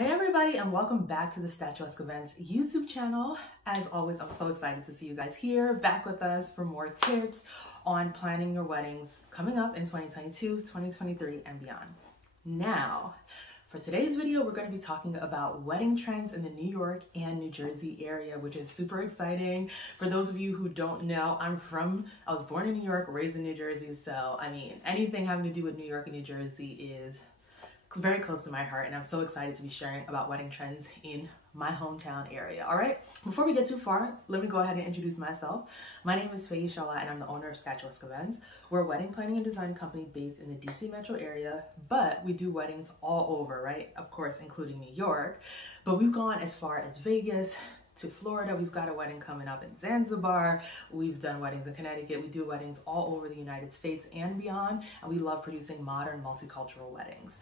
Hey everybody, and welcome back to the Statuesque Events YouTube channel. As always, I'm so excited to see you guys here, back with us for more tips on planning your weddings coming up in 2022, 2023, and beyond. Now, for today's video, we're going to be talking about wedding trends in the New York and New Jersey area, which is super exciting. For those of you who don't know, I was born in New York, raised in New Jersey, so I mean, anything having to do with New York and New Jersey is very close to my heart, and I'm so excited to be sharing about wedding trends in my hometown area. All right, before we get too far, let me go ahead and introduce myself. My name is Faye Shala, and I'm the owner of Statuesque Events. We're a wedding planning and design company based in the DC metro area, but we do weddings all over, right? Of course, including New York, but we've gone as far as Vegas to Florida. We've got a wedding coming up in Zanzibar. We've done weddings in Connecticut. We do weddings all over the United States and beyond, and we love producing modern multicultural weddings.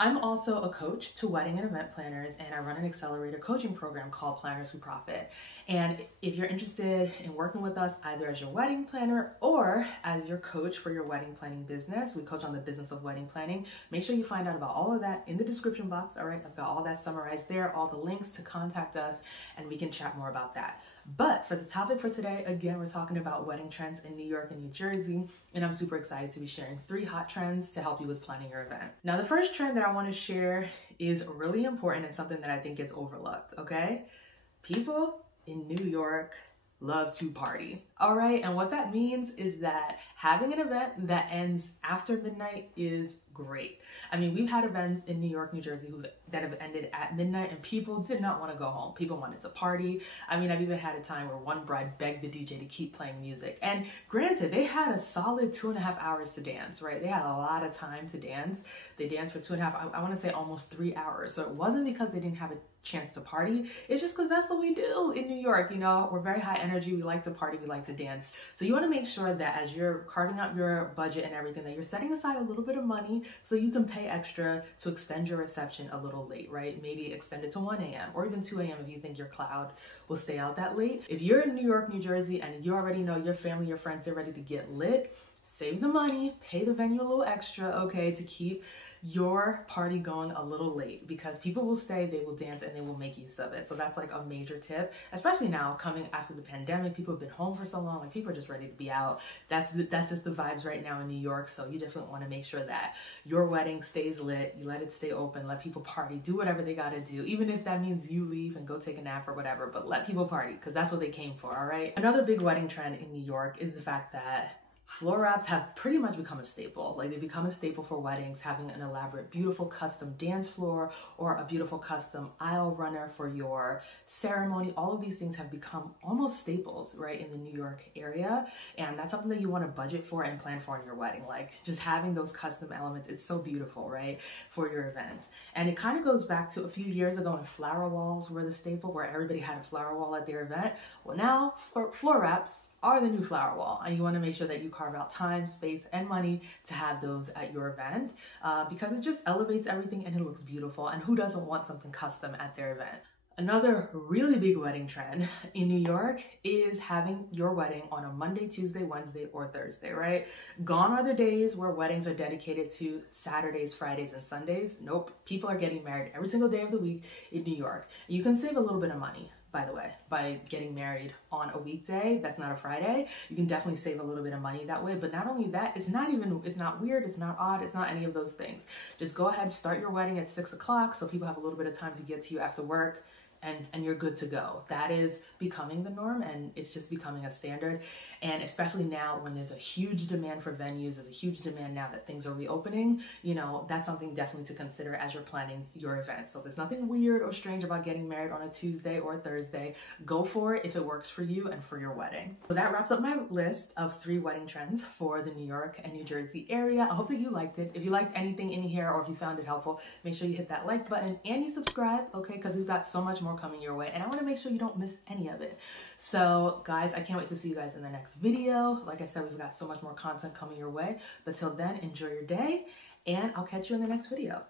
I'm also a coach to wedding and event planners, and I run an accelerator coaching program called Planners Who Profit. And if you're interested in working with us either as your wedding planner or as your coach for your wedding planning business, we coach on the business of wedding planning. Make sure you find out about all of that in the description box. All right, I've got all that summarized there, all the links to contact us, and we can chat more about that. But for the topic for today, again, we're talking about wedding trends in New York and New Jersey, and I'm super excited to be sharing 3 hot trends to help you with planning your event. Now, the first trend that I want to share is really important and something that I think gets overlooked, okay? People in New York love to party, all right? And what that means is that having an event that ends after midnight is great. I mean, we've had events in New York, New Jersey that have ended at midnight, and people did not want to go home. People wanted to party. I mean, I've even had a time where one bride begged the DJ to keep playing music. And granted, they had a solid 2.5 hours to dance, right? They had a lot of time to dance. They danced for 2.5, I want to say almost 3 hours. So it wasn't because they didn't have a chance to party. It's just because that's what we do in New York. You know, we're very high energy. We like to party. We like to dance. So you want to make sure that as you're carving out your budget and everything, that you're setting aside a little bit of money so you can pay extra to extend your reception a little late, right? Maybe extend it to 1 a.m. or even 2 a.m. if you think your crowd will stay out that late. If you're in New York, New Jersey, and you already know your family, your friends, they're ready to get lit, save the money, pay the venue a little extra, okay, to keep your party going a little late, because people will stay, they will dance, and they will make use of it. So that's like a major tip, especially now coming after the pandemic. People have been home for so long, like people are just ready to be out. That's just the vibes right now in New York. So you definitely want to make sure that your wedding stays lit, you let it stay open, let people party, do whatever they got to do, even if that means you leave and go take a nap or whatever, but let people party, because that's what they came for, all right? Another big wedding trend in New York is the fact that floor wraps have pretty much become a staple. Like, they become a staple for weddings, having an elaborate, beautiful custom dance floor or a beautiful custom aisle runner for your ceremony. All of these things have become almost staples, right, in the New York area. And that's something that you want to budget for and plan for in your wedding. Like, just having those custom elements, it's so beautiful, right, for your event. And it kind of goes back to a few years ago when flower walls were the staple, where everybody had a flower wall at their event. Well, now floor wraps are the new flower wall, and you want to make sure that you carve out time, space, and money to have those at your event, because it just elevates everything and it looks beautiful. And who doesn't want something custom at their event? Another really big wedding trend in New York is having your wedding on a Monday, Tuesday, Wednesday, or Thursday, right? Gone are the days where weddings are dedicated to Saturdays, Fridays, and Sundays. Nope, people are getting married every single day of the week in New York. You can save a little bit of money, by the way, by getting married on a weekday that's not a Friday. You can definitely save a little bit of money that way. But not only that, it's not weird, it's not odd, it's not any of those things. Just go ahead, start your wedding at 6 o'clock so people have a little bit of time to get to you after work, and you're good to go. That is becoming the norm, and it's just becoming a standard. And especially now when there's a huge demand for venues, there's a huge demand now that things are reopening, you know, that's something definitely to consider as you're planning your event. So there's nothing weird or strange about getting married on a Tuesday or a Thursday. Go for it if it works for you and for your wedding. So that wraps up my list of 3 wedding trends for the New York and New Jersey area. I hope that you liked it. If you liked anything in here, or if you found it helpful, make sure you hit that like button and you subscribe, okay, because we've got so much more coming your way, and I want to make sure you don't miss any of it. So guys, I can't wait to see you guys in the next video. Like I said, we've got so much more content coming your way, but till then, enjoy your day, and I'll catch you in the next video.